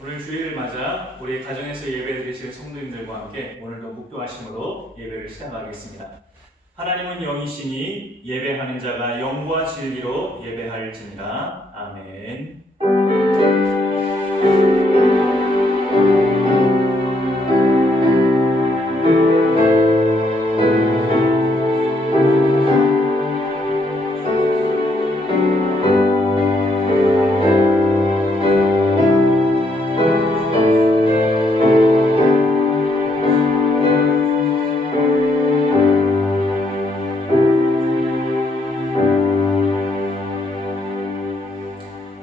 오늘 주일을 맞아 우리 가정에서 예배 드리실 성도님들과 함께 오늘도 묵도하심으로 예배를 시작하겠습니다. 하나님은 영이시니 예배하는 자가 영과 진리로 예배할지니라. 아멘.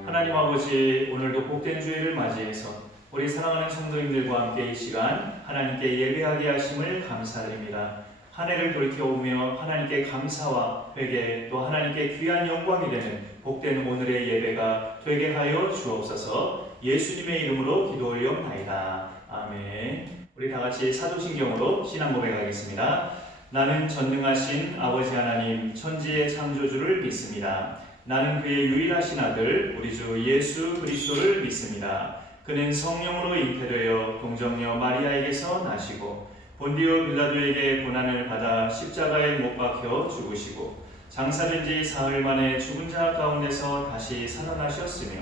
하나님 아버지, 오늘도 복된 주일을 맞이해서 우리 사랑하는 성도님들과 함께 이 시간 하나님께 예배하게 하심을 감사드립니다. 한 해를 돌이켜보며 하나님께 감사와 회개 또 하나님께 귀한 영광이 되는 복된 오늘의 예배가 되게 하여 주옵소서. 예수님의 이름으로 기도 올려옵나이다. 아멘. 우리 다 같이 사도신경으로 신앙 고백하겠습니다. 나는 전능하신 아버지 하나님 천지의 창조주를 믿습니다. 나는 그의 유일하신 아들 우리 주 예수 그리스도를 믿습니다. 그는 성령으로 잉태되어 동정녀 마리아에게서 나시고 본디오 빌라도에게 고난을 받아 십자가에 못 박혀 죽으시고 장사된 지 사흘 만에 죽은 자 가운데서 다시 살아나셨으며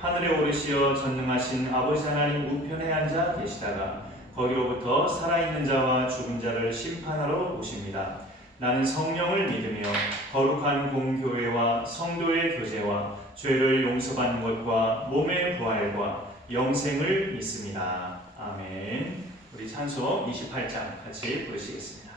하늘에 오르시어 전능하신 아버지 하나님 우편에 앉아 계시다가 거기로부터 살아있는 자와 죽은 자를 심판하러 오십니다. 나는 성령을 믿으며 거룩한 공교회와 성도의 교제와 죄를 용서받는 것과 몸의 부활과 영생을 믿습니다. 아멘. 우리 찬송 28장 같이 부르시겠습니다.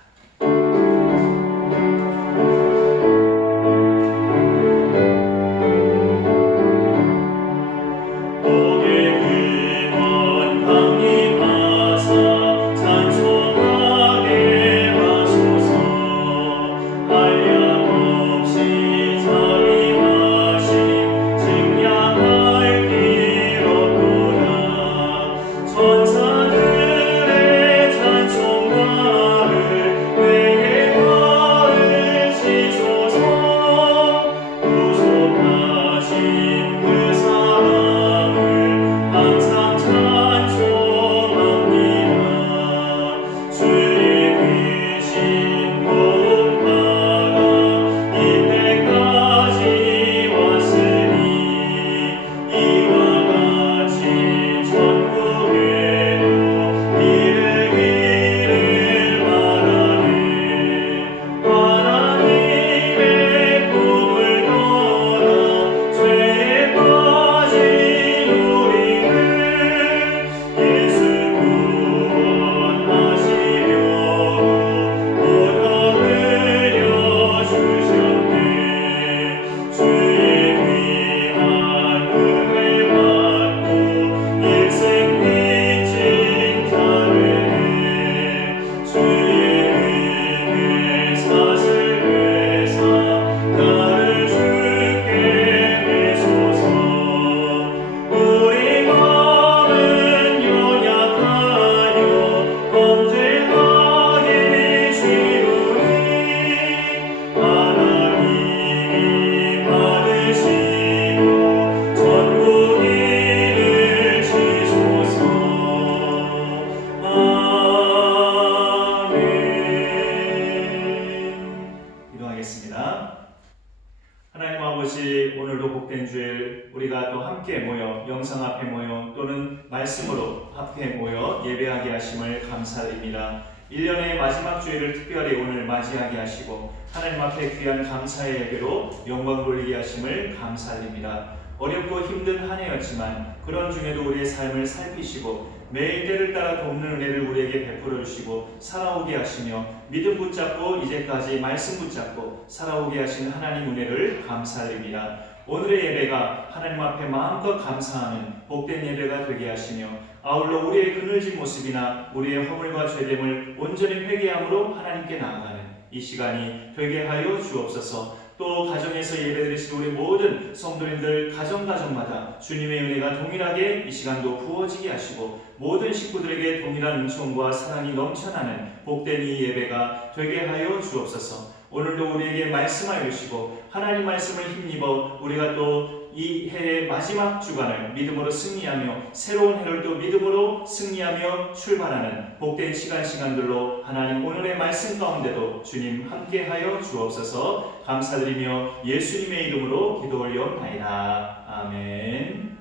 하나님 아버지, 오늘도 복된 주일 우리가 또 함께 모여 영상 앞에 모여 또는 말씀으로 함께 모여 예배하게 하심을 감사드립니다. 1년의 마지막 주일을 특별히 오늘 맞이하게 하시고 하나님 앞에 귀한 감사의 예배로 영광 돌리게 하심을 감사드립니다. 어렵고 힘든 한 해였지만 그런 중에도 우리의 삶을 살피시고 매일 때를 따라 돕는 은혜를 우리에게 베풀어 주시고 살아오게 하시며 믿음 붙잡고 이제까지 말씀 붙잡고 살아오게 하신 하나님 은혜를 감사드립니다. 오늘의 예배가 하나님 앞에 마음껏 감사하는 복된 예배가 되게 하시며 아울러 우리의 그늘진 모습이나 우리의 허물과 죄됨을 온전히 회개함으로 하나님께 나아가는 이 시간이 되게 하여 주옵소서. 또 가정에서 예배드리신 우리 모든 성도님들 가정마다 주님의 은혜가 동일하게 이 시간도 부어지게 하시고 모든 식구들에게 동일한 은총과 사랑이 넘쳐나는 복된 이 예배가 되게 하여 주옵소서. 오늘도 우리에게 말씀하여 주시고 하나님 말씀을 힘입어 우리가 또 이 해의 마지막 주간을 믿음으로 승리하며 새로운 해를 또 믿음으로 승리하며 출발하는 복된 시간들로 하나님 오늘의 말씀 가운데도 주님 함께하여 주옵소서. 감사드리며 예수님의 이름으로 기도 올려옵나이다. 아멘.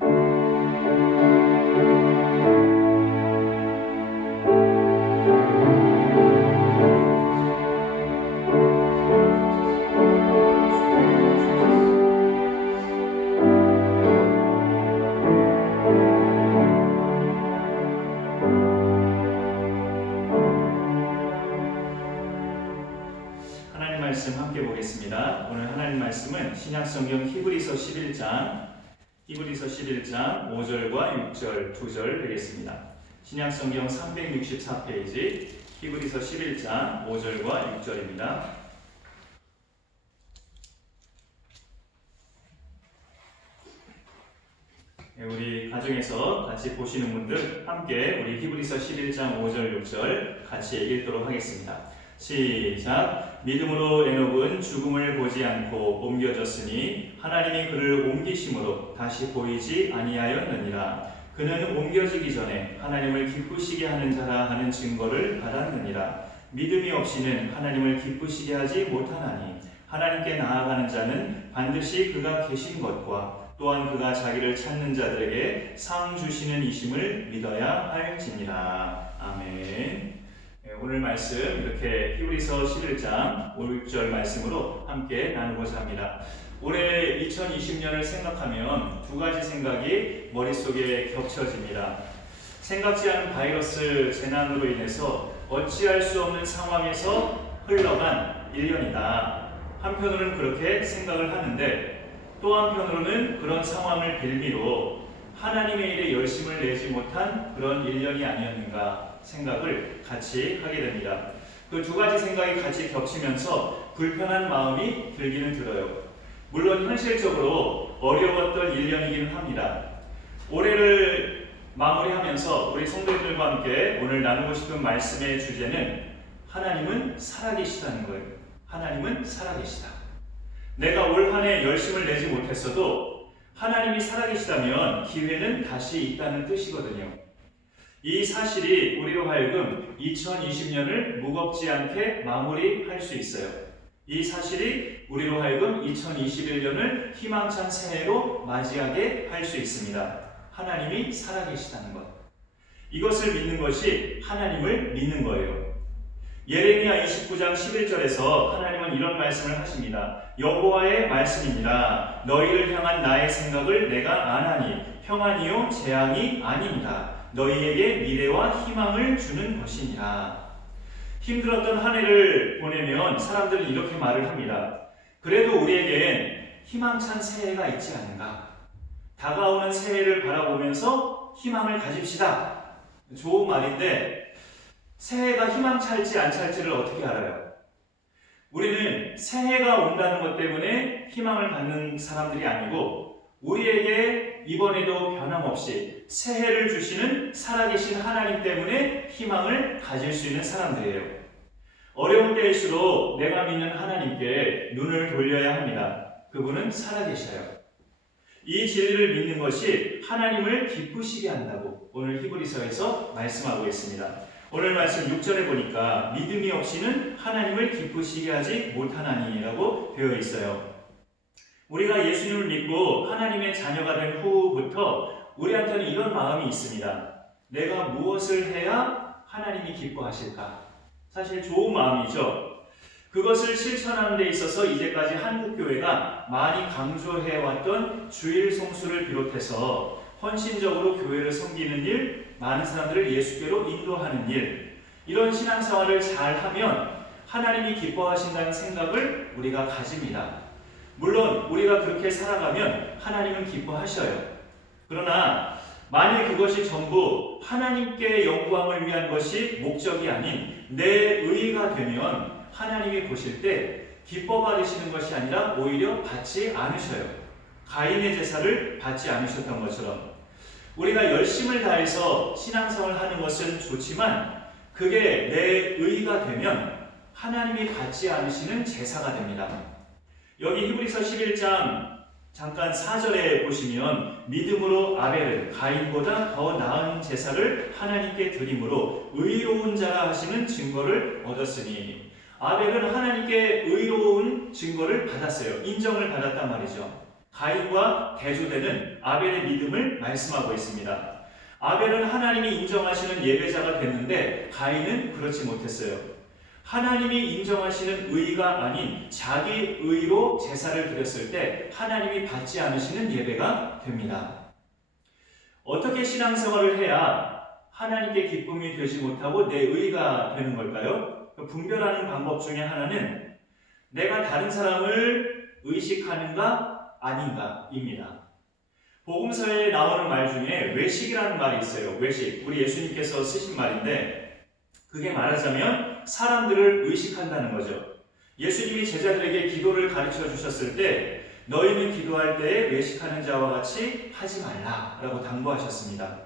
말씀 함께 보겠습니다. 오늘 하나님 말씀은 신약성경 히브리서 11장 5절과 6절 2절 되겠습니다. 신약성경 364페이지 히브리서 11장 5절과 6절입니다. 우리 가정에서 같이 보시는 분들 함께 우리 히브리서 11장 5절 6절 같이 읽도록 하겠습니다. 시작. 믿음으로 에녹은 죽음을 보지 않고 옮겨졌으니 하나님이 그를 옮기심으로 다시 보이지 아니하였느니라. 그는 옮겨지기 전에 하나님을 기쁘시게 하는 자라 하는 증거를 받았느니라. 믿음이 없이는 하나님을 기쁘시게 하지 못하나니 하나님께 나아가는 자는 반드시 그가 계신 것과 또한 그가 자기를 찾는 자들에게 상 주시는 이심을 믿어야 할지니라. 아멘. 오늘 말씀 이렇게 히브리서 11장 5절 말씀으로 함께 나누고자 합니다. 올해 2020년을 생각하면 두 가지 생각이 머릿속에 겹쳐집니다. 생각지 않은 바이러스 재난으로 인해서 어찌할 수 없는 상황에서 흘러간 1년이다. 한편으로는 그렇게 생각을 하는데 또 한편으로는 그런 상황을 빌미로 하나님의 일에 열심을 내지 못한 그런 1년이 아니었는가 생각을 같이 하게 됩니다. 그 두 가지 생각이 같이 겹치면서 불편한 마음이 들기는 들어요. 물론 현실적으로 어려웠던 1년이기는 합니다. 올해를 마무리하면서 우리 성도님들과 함께 오늘 나누고 싶은 말씀의 주제는 하나님은 살아계시다는 거예요. 하나님은 살아계시다. 내가 올 한 해 열심을 내지 못했어도 하나님이 살아계시다면 기회는 다시 있다는 뜻이거든요. 이 사실이 우리로 하여금 2020년을 무겁지 않게 마무리할 수 있어요. 이 사실이 우리로 하여금 2021년을 희망찬 새해로 맞이하게 할 수 있습니다. 하나님이 살아계시다는 것. 이것을 믿는 것이 하나님을 믿는 거예요. 예레미야 29장 11절에서 하나님은 이런 말씀을 하십니다. 여호와의 말씀이니라. 너희를 향한 나의 생각을 내가 아나니 평안이요 재앙이 아닙니다. 너희에게 미래와 희망을 주는 것이니라. 힘들었던 한 해를 보내면 사람들은 이렇게 말을 합니다. 그래도 우리에겐 희망찬 새해가 있지 않은가? 다가오는 새해를 바라보면서 희망을 가집시다. 좋은 말인데 새해가 희망찰지 안 찰지를 어떻게 알아요? 우리는 새해가 온다는 것 때문에 희망을 갖는 사람들이 아니고 우리에게 이번에도 변함없이 새해를 주시는 살아계신 하나님 때문에 희망을 가질 수 있는 사람들이에요. 어려운 때일수록 내가 믿는 하나님께 눈을 돌려야 합니다. 그분은 살아계셔요. 이 진리를 믿는 것이 하나님을 기쁘시게 한다고 오늘 히브리서에서 말씀하고 있습니다. 오늘 말씀 6절에 보니까 믿음이 없이는 하나님을 기쁘시게 하지 못하나니라고 되어 있어요. 우리가 예수님을 믿고 하나님의 자녀가 된 후부터 우리한테는 이런 마음이 있습니다. 내가 무엇을 해야 하나님이 기뻐하실까? 사실 좋은 마음이죠. 그것을 실천하는 데 있어서 이제까지 한국교회가 많이 강조해왔던 주일 성수를 비롯해서 헌신적으로 교회를 섬기는 일, 많은 사람들을 예수께로 인도하는 일, 이런 신앙생활을 잘하면 하나님이 기뻐하신다는 생각을 우리가 가집니다. 물론 우리가 그렇게 살아가면 하나님은 기뻐하셔요. 그러나 만일 그것이 전부 하나님께 영광을 위한 것이 목적이 아닌 내 의가 되면 하나님이 보실 때 기뻐 받으시는 것이 아니라 오히려 받지 않으셔요. 가인의 제사를 받지 않으셨던 것처럼 우리가 열심을 다해서 신앙생활을 하는 것은 좋지만 그게 내 의가 되면 하나님이 받지 않으시는 제사가 됩니다. 여기 히브리서 11장 잠깐 4절에 보시면 믿음으로 아벨은 가인보다 더 나은 제사를 하나님께 드림으로 의로운 자라 하시는 증거를 얻었으니, 아벨은 하나님께 의로운 증거를 받았어요. 인정을 받았단 말이죠. 가인과 대조되는 아벨의 믿음을 말씀하고 있습니다. 아벨은 하나님이 인정하시는 예배자가 됐는데 가인은 그렇지 못했어요. 하나님이 인정하시는 의가 아닌 자기 의로 제사를 드렸을 때 하나님이 받지 않으시는 예배가 됩니다. 어떻게 신앙생활을 해야 하나님께 기쁨이 되지 못하고 내 의가 되는 걸까요? 분별하는 방법 중에 하나는 내가 다른 사람을 의식하는가 아닌가입니다. 복음서에 나오는 말 중에 외식이라는 말이 있어요. 외식. 우리 예수님께서 쓰신 말인데, 그게 말하자면 사람들을 의식한다는 거죠. 예수님이 제자들에게 기도를 가르쳐 주셨을 때 너희는 기도할 때에 외식하는 자와 같이 하지 말라라고 당부하셨습니다.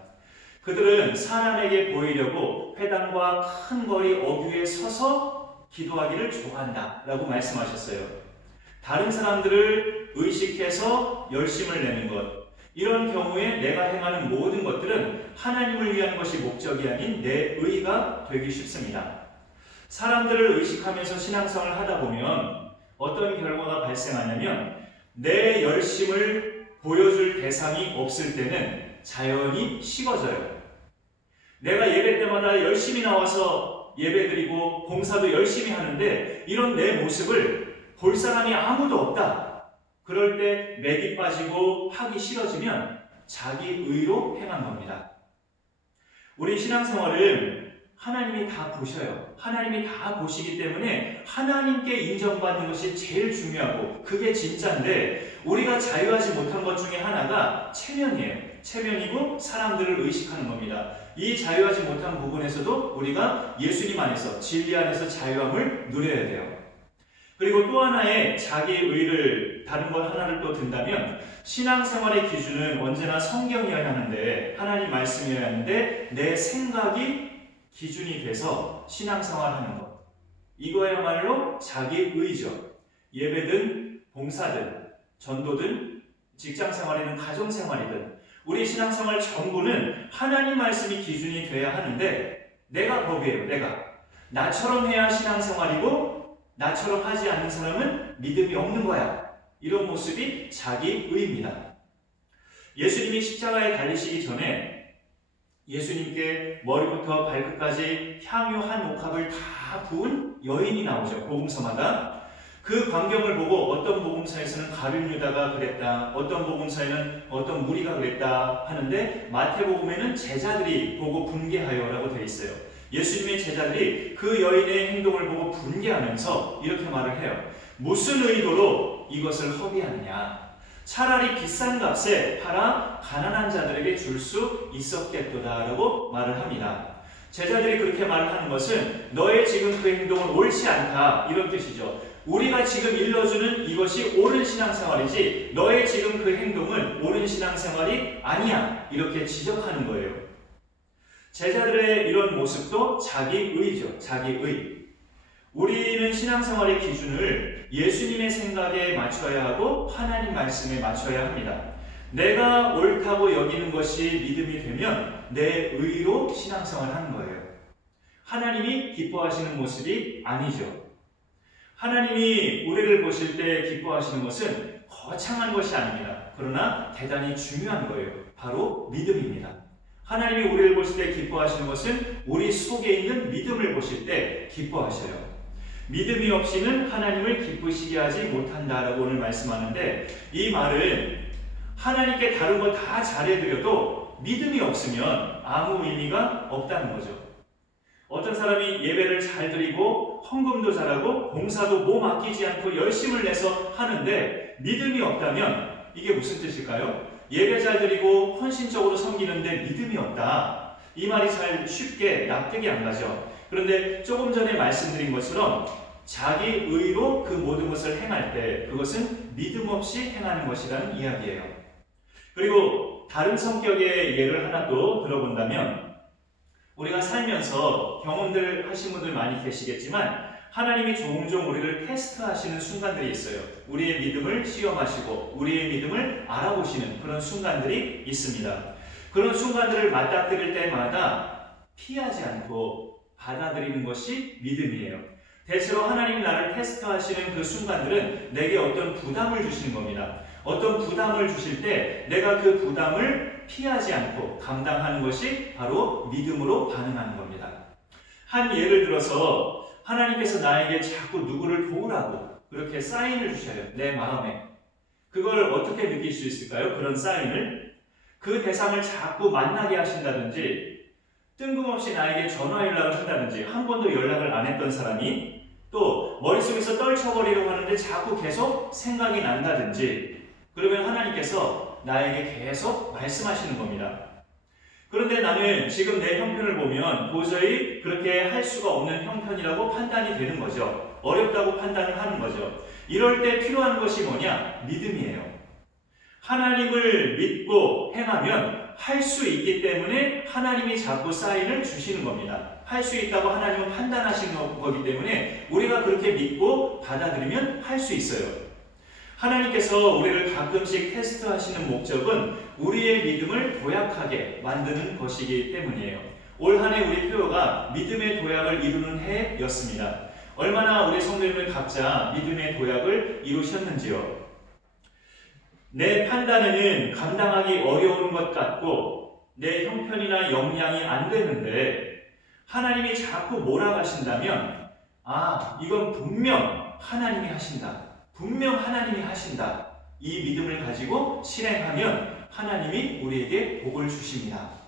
그들은 사람에게 보이려고 회당과 큰 거리 어귀에 서서 기도하기를 좋아한다라고 말씀하셨어요. 다른 사람들을 의식해서 열심을 내는 것, 이런 경우에 내가 행하는 모든 것들은 하나님을 위한 것이 목적이 아닌 내 의가 되기 쉽습니다. 사람들을 의식하면서 신앙생활을 하다 보면 어떤 결과가 발생하냐면, 내 열심을 보여줄 대상이 없을 때는 자연히 식어져요. 내가 예배 때마다 열심히 나와서 예배드리고 봉사도 열심히 하는데 이런 내 모습을 볼 사람이 아무도 없다. 그럴 때 맥이 빠지고 하기 싫어지면 자기 의로 행한 겁니다. 우리 신앙생활은 하나님이 다 보셔요. 하나님이 다 보시기 때문에 하나님께 인정받는 것이 제일 중요하고 그게 진짜인데, 우리가 자유하지 못한 것 중에 하나가 체면이에요. 체면이고 사람들을 의식하는 겁니다. 이 자유하지 못한 부분에서도 우리가 예수님 안에서, 진리 안에서 자유함을 누려야 돼요. 그리고 또 하나의 자기 의를, 다른 것 하나를 또 든다면, 신앙생활의 기준은 언제나 성경이어야 하는데, 하나님 말씀이어야 하는데, 내 생각이 기준이 돼서 신앙생활하는 것, 이거야말로 자기 의죠. 예배든 봉사든 전도든 직장생활이든 가정생활이든 우리 신앙생활 전부는 하나님 말씀이 기준이 돼야 하는데, 내가 법이에요. 내가 나처럼 해야 신앙생활이고 나처럼 하지 않는 사람은 믿음이 없는 거야. 이런 모습이 자기 의입니다. 예수님이 십자가에 달리시기 전에 예수님께 머리부터 발끝까지 향유 한 옥합을 다 부은 여인이 나오죠. 복음서마다. 그 광경을 보고 어떤 복음서에서는 가룟 유다가 그랬다, 어떤 복음서에는 어떤 무리가 그랬다 하는데, 마태복음에는 제자들이 보고 분개하여라고 되어 있어요. 예수님의 제자들이 그 여인의 행동을 보고 분개하면서 이렇게 말을 해요. 무슨 의도로 이것을 허비하느냐? 차라리 비싼 값에 팔아 가난한 자들에게 줄 수 있었겠도다 라고 말을 합니다. 제자들이 그렇게 말을 하는 것은 너의 지금 그 행동은 옳지 않다, 이런 뜻이죠. 우리가 지금 일러주는 이것이 옳은 신앙생활이지 너의 지금 그 행동은 옳은 신앙생활이 아니야, 이렇게 지적하는 거예요. 제자들의 이런 모습도 자기 의죠. 자기 의. 우리는 신앙생활의 기준을 예수님의 생각에 맞춰야 하고 하나님 말씀에 맞춰야 합니다. 내가 옳다고 여기는 것이 믿음이 되면 내 의로 신앙생활을 하는 거예요. 하나님이 기뻐하시는 모습이 아니죠. 하나님이 우리를 보실 때 기뻐하시는 것은 거창한 것이 아닙니다. 그러나 대단히 중요한 거예요. 바로 믿음입니다. 하나님이 우리를 보실 때 기뻐하시는 것은 우리 속에 있는 믿음을 보실 때 기뻐하셔요. 믿음이 없이는 하나님을 기쁘시게 하지 못한다라고 오늘 말씀하는데, 이 말은 하나님께 다른 거 다 잘해드려도 믿음이 없으면 아무 의미가 없다는 거죠. 어떤 사람이 예배를 잘 드리고 헌금도 잘하고 봉사도 몸 아끼지 않고 열심을 내서 하는데 믿음이 없다면 이게 무슨 뜻일까요? 예배 잘 드리고 헌신적으로 섬기는데 믿음이 없다. 이 말이 잘 쉽게 납득이 안 가죠. 그런데 조금 전에 말씀드린 것처럼 자기 의로 그 모든 것을 행할 때 그것은 믿음 없이 행하는 것이라는 이야기예요. 그리고 다른 성격의 예를 하나 또 들어본다면, 우리가 살면서 경험들 하신 분들 많이 계시겠지만 하나님이 종종 우리를 테스트하시는 순간들이 있어요. 우리의 믿음을 시험하시고 우리의 믿음을 알아보시는 그런 순간들이 있습니다. 그런 순간들을 맞닥뜨릴 때마다 피하지 않고 받아들이는 것이 믿음이에요. 대체로 하나님이 나를 테스트하시는 그 순간들은 내게 어떤 부담을 주시는 겁니다. 어떤 부담을 주실 때 내가 그 부담을 피하지 않고 감당하는 것이 바로 믿음으로 반응하는 겁니다. 한 예를 들어서 하나님께서 나에게 자꾸 누구를 도우라고 그렇게 사인을 주셔요. 내 마음에. 그걸 어떻게 느낄 수 있을까요? 그런 사인을. 그 대상을 자꾸 만나게 하신다든지 뜬금없이 나에게 전화 연락을 한다든지 한 번도 연락을 안 했던 사람이 또 머릿속에서 떨쳐버리려고 하는데 자꾸 계속 생각이 난다든지 그러면 하나님께서 나에게 계속 말씀하시는 겁니다. 그런데 나는 지금 내 형편을 보면 도저히 그렇게 할 수가 없는 형편이라고 판단이 되는 거죠. 어렵다고 판단을 하는 거죠. 이럴 때 필요한 것이 뭐냐? 믿음이에요. 하나님을 믿고 행하면 할 수 있기 때문에 하나님이 자꾸 사인을 주시는 겁니다. 할 수 있다고 하나님은 판단하시는 거기 때문에 우리가 그렇게 믿고 받아들이면 할 수 있어요. 하나님께서 우리를 가끔씩 테스트하시는 목적은 우리의 믿음을 도약하게 만드는 것이기 때문이에요. 올 한 해 우리 표어가 믿음의 도약을 이루는 해였습니다. 얼마나 우리 성도님들 각자 믿음의 도약을 이루셨는지요. 내 판단에는 감당하기 어려운 것 같고 내 형편이나 역량이 안 되는데 하나님이 자꾸 몰아가신다면 이건 분명 하나님이 하신다. 분명 하나님이 하신다. 이 믿음을 가지고 실행하면 하나님이 우리에게 복을 주십니다.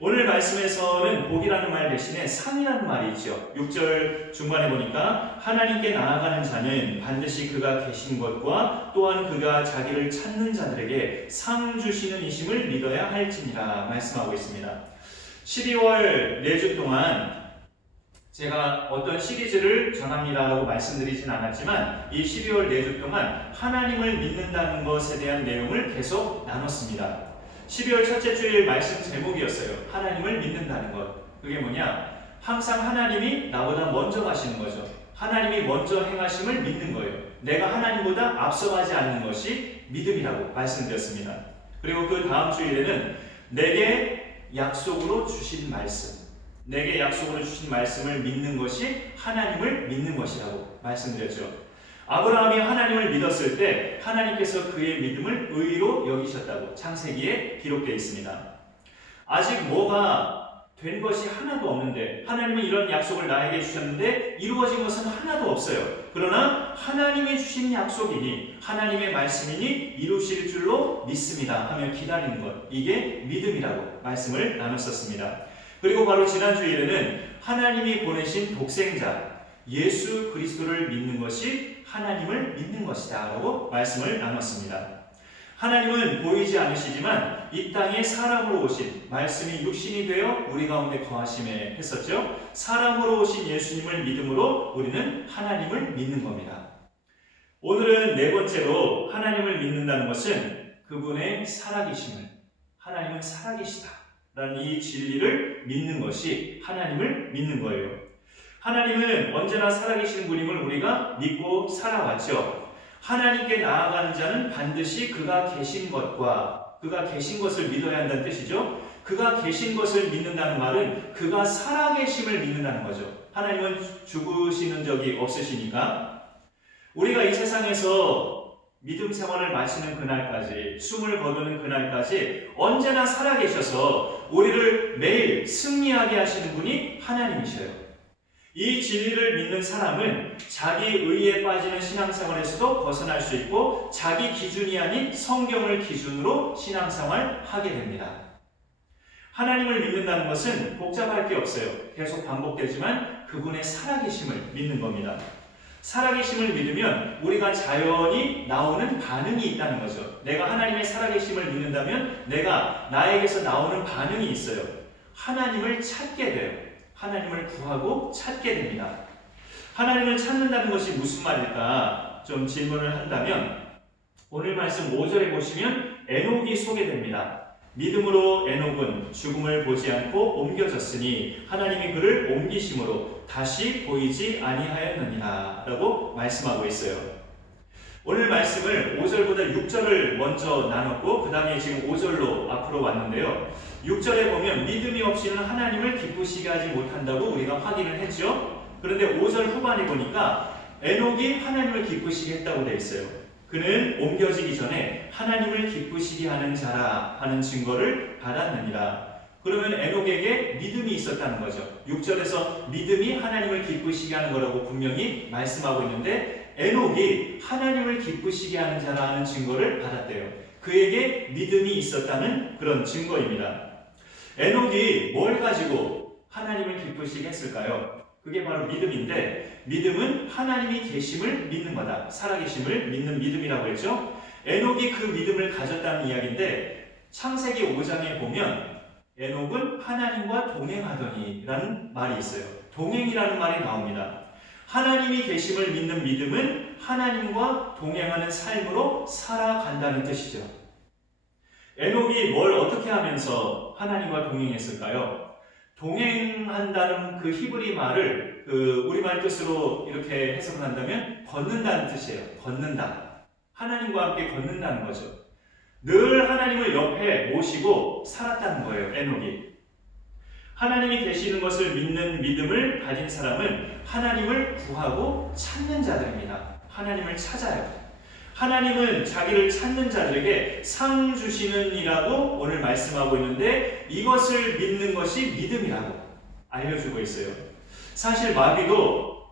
오늘 말씀에서는 복이라는 말 대신에 상이라는 말이 있죠. 6절 중반에 보니까 하나님께 나아가는 자는 반드시 그가 계신 것과 또한 그가 자기를 찾는 자들에게 상 주시는 이심을 믿어야 할지니라 말씀하고 있습니다. 12월 4주 동안 제가 어떤 시리즈를 전합니다라고 말씀드리진 않았지만 이 12월 4주 동안 하나님을 믿는다는 것에 대한 내용을 계속 나눴습니다. 12월 첫째 주일 말씀 제목이었어요. 하나님을 믿는다는 것. 그게 뭐냐? 항상 하나님이 나보다 먼저 가시는 거죠. 하나님이 먼저 행하심을 믿는 거예요. 내가 하나님보다 앞서가지 않는 것이 믿음이라고 말씀드렸습니다. 그리고 그 다음 주일에는 내게 약속으로 주신 말씀, 내게 약속으로 주신 말씀을 믿는 것이 하나님을 믿는 것이라고 말씀드렸죠. 아브라함이 하나님을 믿었을 때 하나님께서 그의 믿음을 의로 여기셨다고 창세기에 기록되어 있습니다. 아직 뭐가 된 것이 하나도 없는데 하나님은 이런 약속을 나에게 주셨는데 이루어진 것은 하나도 없어요. 그러나 하나님이 주신 약속이니 하나님의 말씀이니 이루실 줄로 믿습니다 하며 기다리는 것, 이게 믿음이라고 말씀을 나눴었습니다. 그리고 바로 지난 주일에는 하나님이 보내신 독생자 예수 그리스도를 믿는 것이 하나님을 믿는 것이다 라고 말씀을 나눴습니다. 하나님은 보이지 않으시지만 이 땅에 사람으로 오신 말씀이 육신이 되어 우리 가운데 거하심에 했었죠. 사람으로 오신 예수님을 믿음으로 우리는 하나님을 믿는 겁니다. 오늘은 네 번째로 하나님을 믿는다는 것은 그분의 살아계심을, 하나님은 살아계시다 라는 이 진리를 믿는 것이 하나님을 믿는 거예요. 하나님은 언제나 살아계신 분임을 우리가 믿고 살아왔죠. 하나님께 나아가는 자는 반드시 그가 계신 것과 그가 계신 것을 믿어야 한다는 뜻이죠. 그가 계신 것을 믿는다는 말은 그가 살아계심을 믿는다는 거죠. 하나님은 죽으시는 적이 없으시니까 우리가 이 세상에서 믿음 생활을 마치는 그날까지, 숨을 거두는 그날까지 언제나 살아계셔서 우리를 매일 승리하게 하시는 분이 하나님이셔요. 이 진리를 믿는 사람은 자기 의에 빠지는 신앙생활에서도 벗어날 수 있고 자기 기준이 아닌 성경을 기준으로 신앙생활을 하게 됩니다. 하나님을 믿는다는 것은 복잡할 게 없어요. 계속 반복되지만 그분의 살아계심을 믿는 겁니다. 살아계심을 믿으면 우리가 자연히 나오는 반응이 있다는 거죠. 내가 하나님의 살아계심을 믿는다면 내가 나에게서 나오는 반응이 있어요. 하나님을 찾게 돼요. 하나님을 구하고 찾게 됩니다. 하나님을 찾는다는 것이 무슨 말일까? 좀 질문을 한다면 오늘 말씀 5절에 보시면 에녹이 소개됩니다. 믿음으로 에녹은 죽음을 보지 않고 옮겨졌으니 하나님이 그를 옮기심으로 다시 보이지 아니하였느니라 라고 말씀하고 있어요. 오늘 말씀을 5절보다 6절을 먼저 나눴고 그 다음에 지금 5절로 앞으로 왔는데요. 6절에 보면 믿음이 없이는 하나님을 기쁘시게 하지 못한다고 우리가 확인을 했죠. 그런데 5절 후반에 보니까 에녹이 하나님을 기쁘시게 했다고 되어 있어요. 그는 옮겨지기 전에 하나님을 기쁘시게 하는 자라 하는 증거를 받았느니라. 그러면 에녹에게 믿음이 있었다는 거죠. 6절에서 믿음이 하나님을 기쁘시게 하는 거라고 분명히 말씀하고 있는데 에녹이 하나님을 기쁘시게 하는 자라는 증거를 받았대요. 그에게 믿음이 있었다는 그런 증거입니다. 에녹이 뭘 가지고 하나님을 기쁘시게 했을까요? 그게 바로 믿음인데 믿음은 하나님이 계심을 믿는 거다. 살아계심을 믿는 믿음이라고 했죠. 에녹이 그 믿음을 가졌다는 이야기인데 창세기 5장에 보면 에녹은 하나님과 동행하더니 라는 말이 있어요. 동행이라는 말이 나옵니다. 하나님이 계심을 믿는 믿음은 하나님과 동행하는 삶으로 살아간다는 뜻이죠. 에녹이 뭘 어떻게 하면서 하나님과 동행했을까요? 동행한다는 그 히브리 말을 우리말 뜻으로 이렇게 해석을 한다면 걷는다는 뜻이에요. 걷는다. 하나님과 함께 걷는다는 거죠. 늘 하나님을 옆에 모시고 살았다는 거예요. 에녹이. 하나님이 계시는 것을 믿는 믿음을 가진 사람은 하나님을 구하고 찾는 자들입니다. 하나님을 찾아요. 하나님은 자기를 찾는 자들에게 상 주시는 이라고 오늘 말씀하고 있는데 이것을 믿는 것이 믿음이라고 알려주고 있어요. 사실 마귀도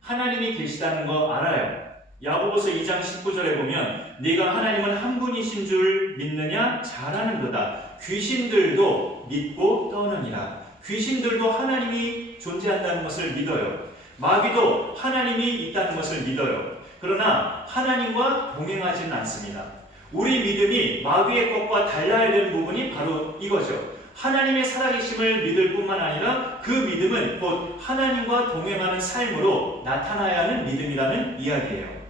하나님이 계시다는 거 알아요. 야고보서 2장 19절에 보면 네가 하나님은 한 분이신 줄 믿느냐? 잘하는도다. 귀신들도 믿고 떠느니라. 귀신들도 하나님이 존재한다는 것을 믿어요. 마귀도 하나님이 있다는 것을 믿어요. 그러나 하나님과 동행하지는 않습니다. 우리 믿음이 마귀의 것과 달라야 되는 부분이 바로 이거죠. 하나님의 살아계심을 믿을 뿐만 아니라 그 믿음은 곧 하나님과 동행하는 삶으로 나타나야 하는 믿음이라는 이야기예요.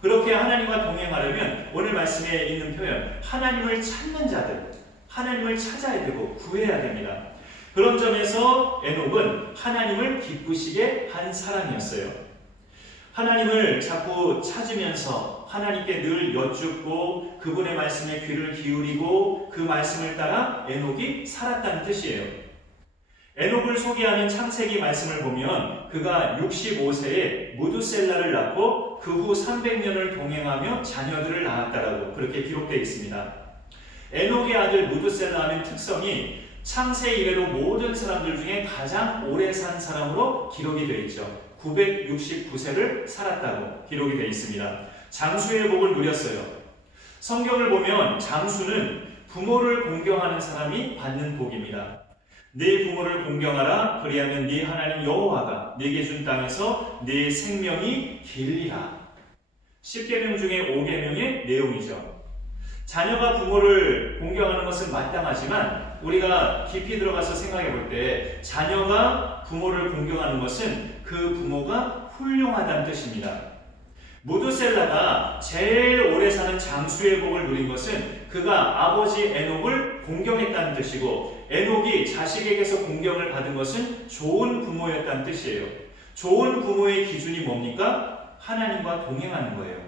그렇게 하나님과 동행하려면 오늘 말씀에 있는 표현 하나님을 찾는 자들, 하나님을 찾아야 되고 구해야 됩니다. 그런 점에서 에녹은 하나님을 기쁘시게 한 사람이었어요. 하나님을 자꾸 찾으면서 하나님께 늘 여쭙고 그분의 말씀에 귀를 기울이고 그 말씀을 따라 에녹이 살았다는 뜻이에요. 에녹을 소개하는 창세기 말씀을 보면 그가 65세에 무두셀라를 낳고 그 후 300년을 동행하며 자녀들을 낳았다라고 그렇게 기록되어 있습니다. 에녹의 아들 무두셀라의 특성이 창세 이래로 모든 사람들 중에 가장 오래 산 사람으로 기록이 되어 있죠. 969세를 살았다고 기록이 되어 있습니다. 장수의 복을 누렸어요. 성경을 보면 장수는 부모를 공경하는 사람이 받는 복입니다. 네 부모를 공경하라. 그리하면 네 하나님 여호와가 네게 준 땅에서 네 생명이 길리라. 10계명 중에 5계명의 내용이죠. 자녀가 부모를 공경하는 것은 마땅하지만 우리가 깊이 들어가서 생각해 볼 때 자녀가 부모를 공경하는 것은 그 부모가 훌륭하다는 뜻입니다. 무두셀라가 제일 오래 사는 장수의 복을 누린 것은 그가 아버지 에녹을 공경했다는 뜻이고 에녹이 자식에게서 공경을 받은 것은 좋은 부모였다는 뜻이에요. 좋은 부모의 기준이 뭡니까? 하나님과 동행하는 거예요.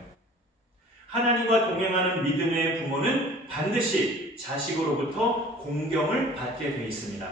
하나님과 동행하는 믿음의 부모는 반드시 자식으로부터 공경을 받게 되어 있습니다.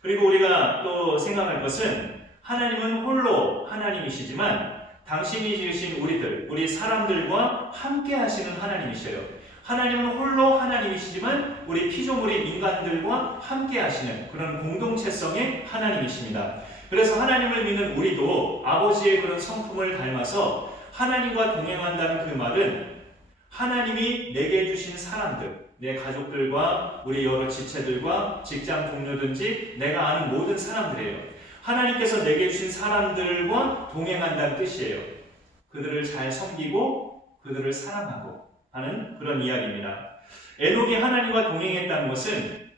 그리고 우리가 또 생각할 것은 하나님은 홀로 하나님이시지만 당신이 지으신 우리들, 우리 사람들과 함께 하시는 하나님이셔요. 하나님은 홀로 하나님이시지만 우리 피조물인 인간들과 함께 하시는 그런 공동체성의 하나님이십니다. 그래서 하나님을 믿는 우리도 아버지의 그런 성품을 닮아서 하나님과 동행한다는 그 말은 하나님이 내게 주신 사람들, 내 가족들과 우리 여러 지체들과 직장 동료든지 내가 아는 모든 사람들이에요. 하나님께서 내게 주신 사람들과 동행한다는 뜻이에요. 그들을 잘 섬기고 그들을 사랑하고 하는 그런 이야기입니다. 에녹이 하나님과 동행했다는 것은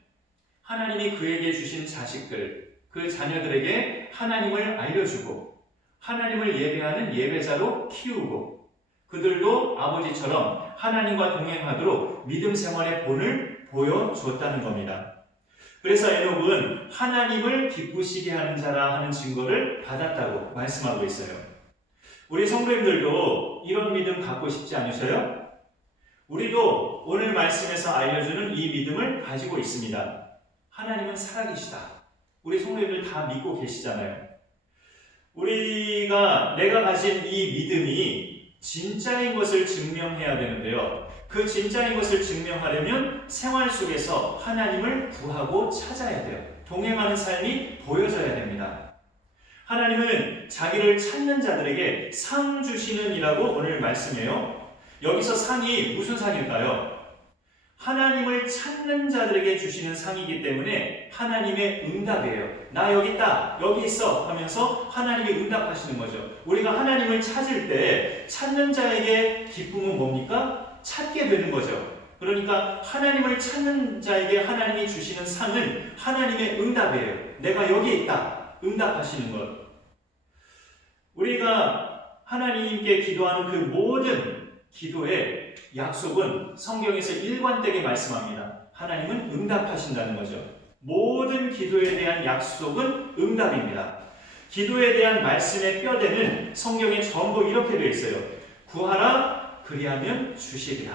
하나님이 그에게 주신 자식들, 그 자녀들에게 하나님을 알려주고 하나님을 예배하는 예배자로 키우고 그들도 아버지처럼 하나님과 동행하도록 믿음 생활의 본을 보여주었다는 겁니다. 그래서 에녹은 하나님을 기쁘시게 하는 자라 하는 증거를 받았다고 말씀하고 있어요. 우리 성도님들도 이런 믿음 갖고 싶지 않으셔요? 우리도 오늘 말씀에서 알려주는 이 믿음을 가지고 있습니다. 하나님은 살아계시다. 우리 성도님들 다 믿고 계시잖아요. 내가 가진 이 믿음이 진짜인 것을 증명해야 되는데요. 그 진짜인 것을 증명하려면 생활 속에서 하나님을 구하고 찾아야 돼요. 동행하는 삶이 보여져야 됩니다. 하나님은 자기를 찾는 자들에게 상 주시는 이라고 오늘 말씀해요. 여기서 상이 무슨 상일까요? 하나님을 찾는 자들에게 주시는 상이기 때문에 하나님의 응답이에요. 나 여기 있다, 여기 있어 하면서 하나님이 응답하시는 거죠. 우리가 하나님을 찾을 때 찾는 자에게 기쁨은 뭡니까? 찾게 되는 거죠. 그러니까 하나님을 찾는 자에게 하나님이 주시는 상은 하나님의 응답이에요. 내가 여기 있다, 응답하시는 것. 우리가 하나님께 기도하는 그 모든 기도의 약속은 성경에서 일관되게 말씀합니다. 하나님은 응답하신다는 거죠. 모든 기도에 대한 약속은 응답입니다. 기도에 대한 말씀의 뼈대는 성경에 전부 이렇게 되어 있어요. 구하라 그리하면 주시리라.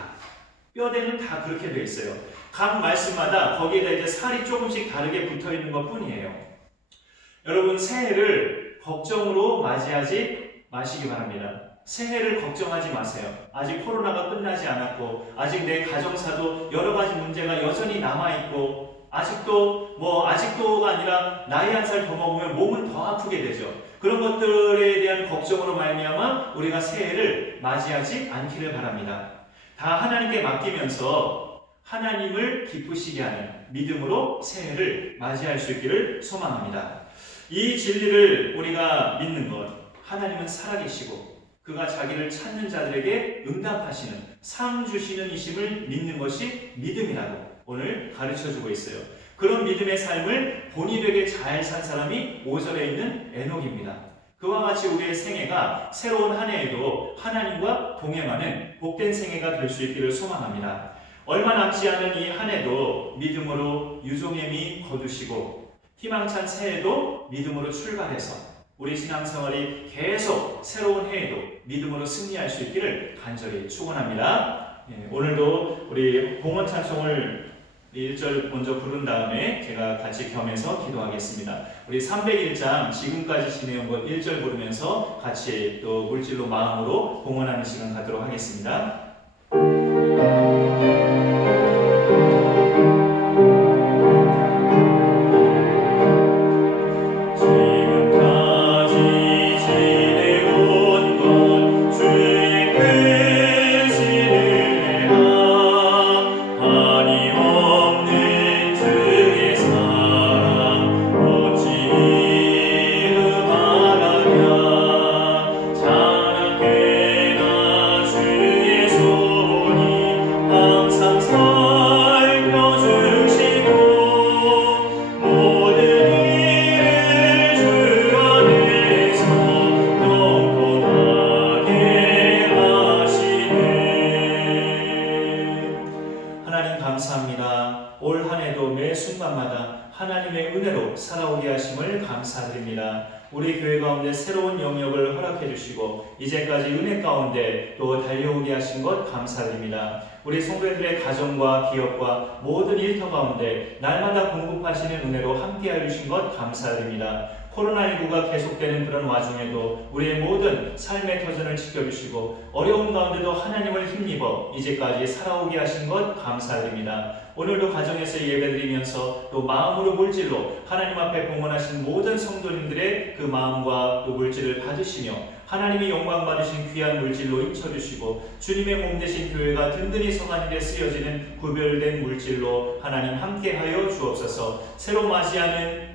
뼈대는 다 그렇게 되어 있어요. 각 말씀마다 거기에다 이제 살이 조금씩 다르게 붙어 있는 것 뿐이에요. 여러분, 새해를 걱정으로 맞이하지 마시기 바랍니다. 새해를 걱정하지 마세요. 아직 코로나가 끝나지 않았고, 아직 내 가정사도 여러 가지 문제가 여전히 남아있고, 아직도가 아니라 나이 한 살 더 먹으면 몸은 더 아프게 되죠. 그런 것들에 대한 걱정으로 말미암아 우리가 새해를 맞이하지 않기를 바랍니다. 다 하나님께 맡기면서 하나님을 기쁘시게 하는 믿음으로 새해를 맞이할 수 있기를 소망합니다. 이 진리를 우리가 믿는 것, 하나님은 살아계시고 그가 자기를 찾는 자들에게 응답하시는, 상 주시는 이심을 믿는 것이 믿음이라고 오늘 가르쳐주고 있어요. 그런 믿음의 삶을 본이 되게 잘 산 사람이 5절에 있는 에녹입니다. 그와 같이 우리의 생애가 새로운 한 해에도 하나님과 동행하는 복된 생애가 될 수 있기를 소망합니다. 얼마 남지 않은 이 한 해도 믿음으로 유종의 미 거두시고 희망찬 새해도 믿음으로 출발해서 우리 신앙생활이 계속 새로운 해에도 믿음으로 승리할 수 있기를 간절히 축원합니다. 오늘도 우리 봉헌 찬송을 1절 먼저 부른 다음에 제가 같이 겸해서 기도하겠습니다. 우리 301장 지금까지 지내온 것 1절 부르면서 같이 또 물질로 마음으로 봉헌하는 시간 갖도록 하겠습니다. 하나님의 은혜로 살아오게 하심을 감사드립니다. 우리 교회 가운데 새로운 영역을 허락해 주시고 이제까지 은혜 가운데 또 달려오게 하신 것 감사드립니다. 우리 성도들의 가정과 기업과 모든 일터 가운데 날마다 공급하시는 은혜로 함께해 주신 것 감사드립니다. 코로나19가 계속되는 그런 와중에도 우리의 모든 삶의 터전을 지켜주시고 어려운 가운데도 하나님을 힘입어 이제까지 살아오게 하신 것 감사드립니다. 오늘도 가정에서 예배드리면서 또 마음으로 물질로 하나님 앞에 봉헌하신 모든 성도님들의 그 마음과 또 물질을 받으시며 하나님이 영광 받으신 귀한 물질로 인쳐주시고 주님의 몸 되신 교회가 든든히 서간 일에 쓰여지는 구별된 물질로 하나님 함께하여 주옵소서. 새로 맞이하는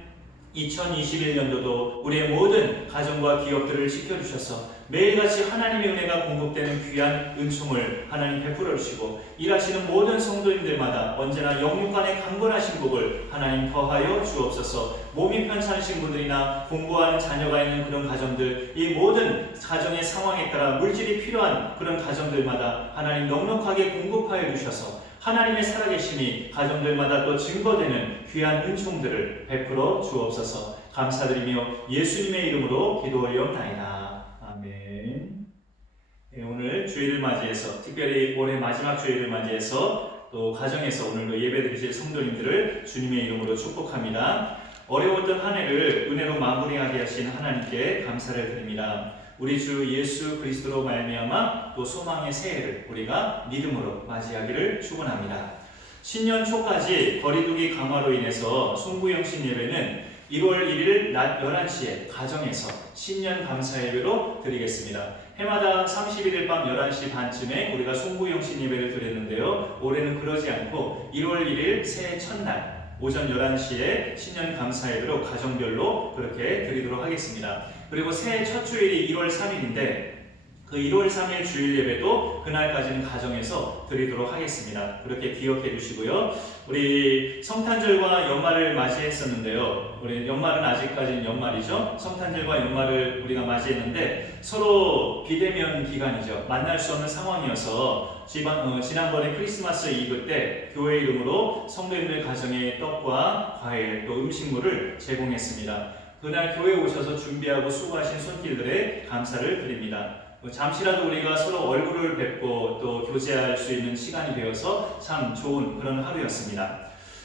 2021년도도 우리의 모든 가정과 기업들을 지켜주셔서 매일같이 하나님의 은혜가 공급되는 귀한 은총을 하나님 베풀어 주시고 일하시는 모든 성도님들마다 언제나 영육간의 강건하신 복을 하나님 더하여 주옵소서. 몸이 편찮으신 분들이나 공부하는 자녀가 있는 그런 가정들, 이 모든 가정의 상황에 따라 물질이 필요한 그런 가정들마다 하나님 넉넉하게 공급하여 주셔서 하나님의 살아계심이 가정들마다 또 증거되는 귀한 은총들을 베풀어 주옵소서. 감사드리며 예수님의 이름으로 기도하옵나이다. 아멘. 오늘 주일을 맞이해서, 특별히 올해 마지막 주일을 맞이해서 또 가정에서 오늘도 예배드리실 성도님들을 주님의 이름으로 축복합니다. 어려웠던 한 해를 은혜로 마무리하게 하신 하나님께 감사를 드립니다. 우리 주 예수 그리스도로 말미암아 또 소망의 새해를 우리가 믿음으로 맞이하기를 축원합니다. 신년 초까지 거리두기 강화로 인해서 송구영신 예배는 1월 1일 낮 11시에 가정에서 신년 감사 예배로 드리겠습니다. 해마다 31일 밤 11시 반쯤에 우리가 송구영신 예배를 드렸는데요. 올해는 그러지 않고 1월 1일 새해 첫날 오전 11시에 신년 감사 예배로 가정별로 그렇게 드리도록 하겠습니다. 그리고 새해 첫 주일이 1월 3일인데 그 1월 3일 주일 예배도 그날까지는 가정에서 드리도록 하겠습니다. 그렇게 기억해 주시고요. 우리 성탄절과 연말을 맞이했었는데요. 우리 연말은 아직까지는 연말이죠. 성탄절과 연말을 우리가 맞이했는데 서로 비대면 기간이죠. 만날 수 없는 상황이어서 지난번에 크리스마스 이브 때 교회 이름으로 성도님들 가정에 떡과 과일 또 음식물을 제공했습니다. 그날 교회에 오셔서 준비하고 수고하신 손길들에 감사를 드립니다. 잠시라도 우리가 서로 얼굴을 뵙고 또 교제할 수 있는 시간이 되어서 참 좋은 그런 하루였습니다.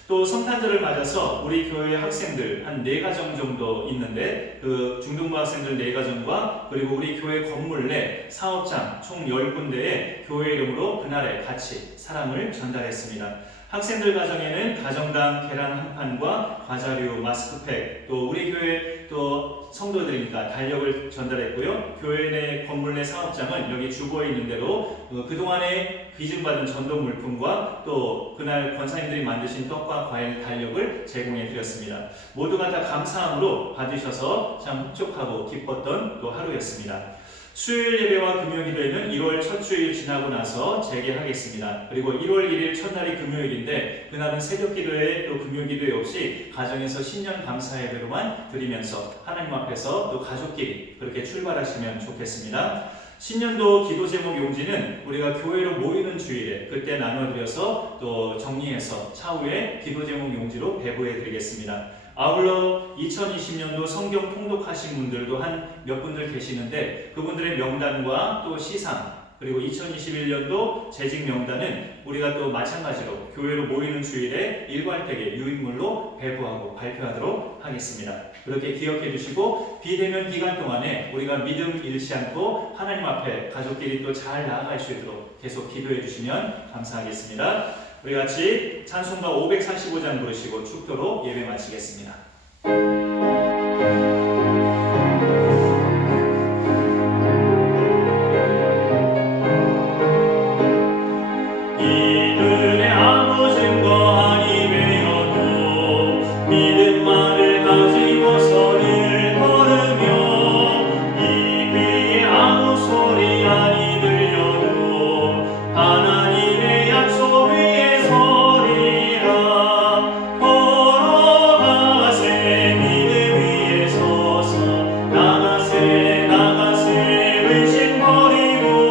또 성탄절을 맞아서 우리 교회 학생들 한 4가정 정도 있는데 그 중등부 학생들 4가정과 그리고 우리 교회 건물 내 사업장 총 10군데에 교회 이름으로 그날에 같이 사랑을 전달했습니다. 학생들 가정에는 가정당 계란 한 판과 과자류, 마스크팩, 또 우리 교회 또 성도들이니까 달력을 전달했고요. 교회 내 건물 내 사업장은 여기 주보에 있는 대로 그동안에 비증받은 전도 물품과 또 그날 권사님들이 만드신 떡과 과일 달력을 제공해 드렸습니다. 모두가 다 감사함으로 받으셔서 참 흡족하고 기뻤던 또 하루였습니다. 수요일 예배와 금요 기도회는 1월 첫 주일 지나고 나서 재개하겠습니다. 그리고 1월 1일 첫날이 금요일인데 그날은 새벽 기도회 또 금요 기도회 없이 가정에서 신년 감사 예배로만 드리면서 하나님 앞에서 또 가족끼리 그렇게 출발하시면 좋겠습니다. 신년도 기도 제목 용지는 우리가 교회로 모이는 주일에 그때 나눠드려서 또 정리해서 차후에 기도 제목 용지로 배부해 드리겠습니다. 아울러 2020년도 성경 통독하신 분들도 한 몇 분들 계시는데 그분들의 명단과 또 시상 그리고 2021년도 재직 명단은 우리가 또 마찬가지로 교회로 모이는 주일에 일괄되게 유인물로 배부하고 발표하도록 하겠습니다. 그렇게 기억해 주시고 비대면 기간 동안에 우리가 믿음 잃지 않고 하나님 앞에 가족끼리 또 잘 나아갈 수 있도록 계속 기도해 주시면 감사하겠습니다. 우리 같이 찬송가 545장 부르시고 축도로 예배 마치겠습니다.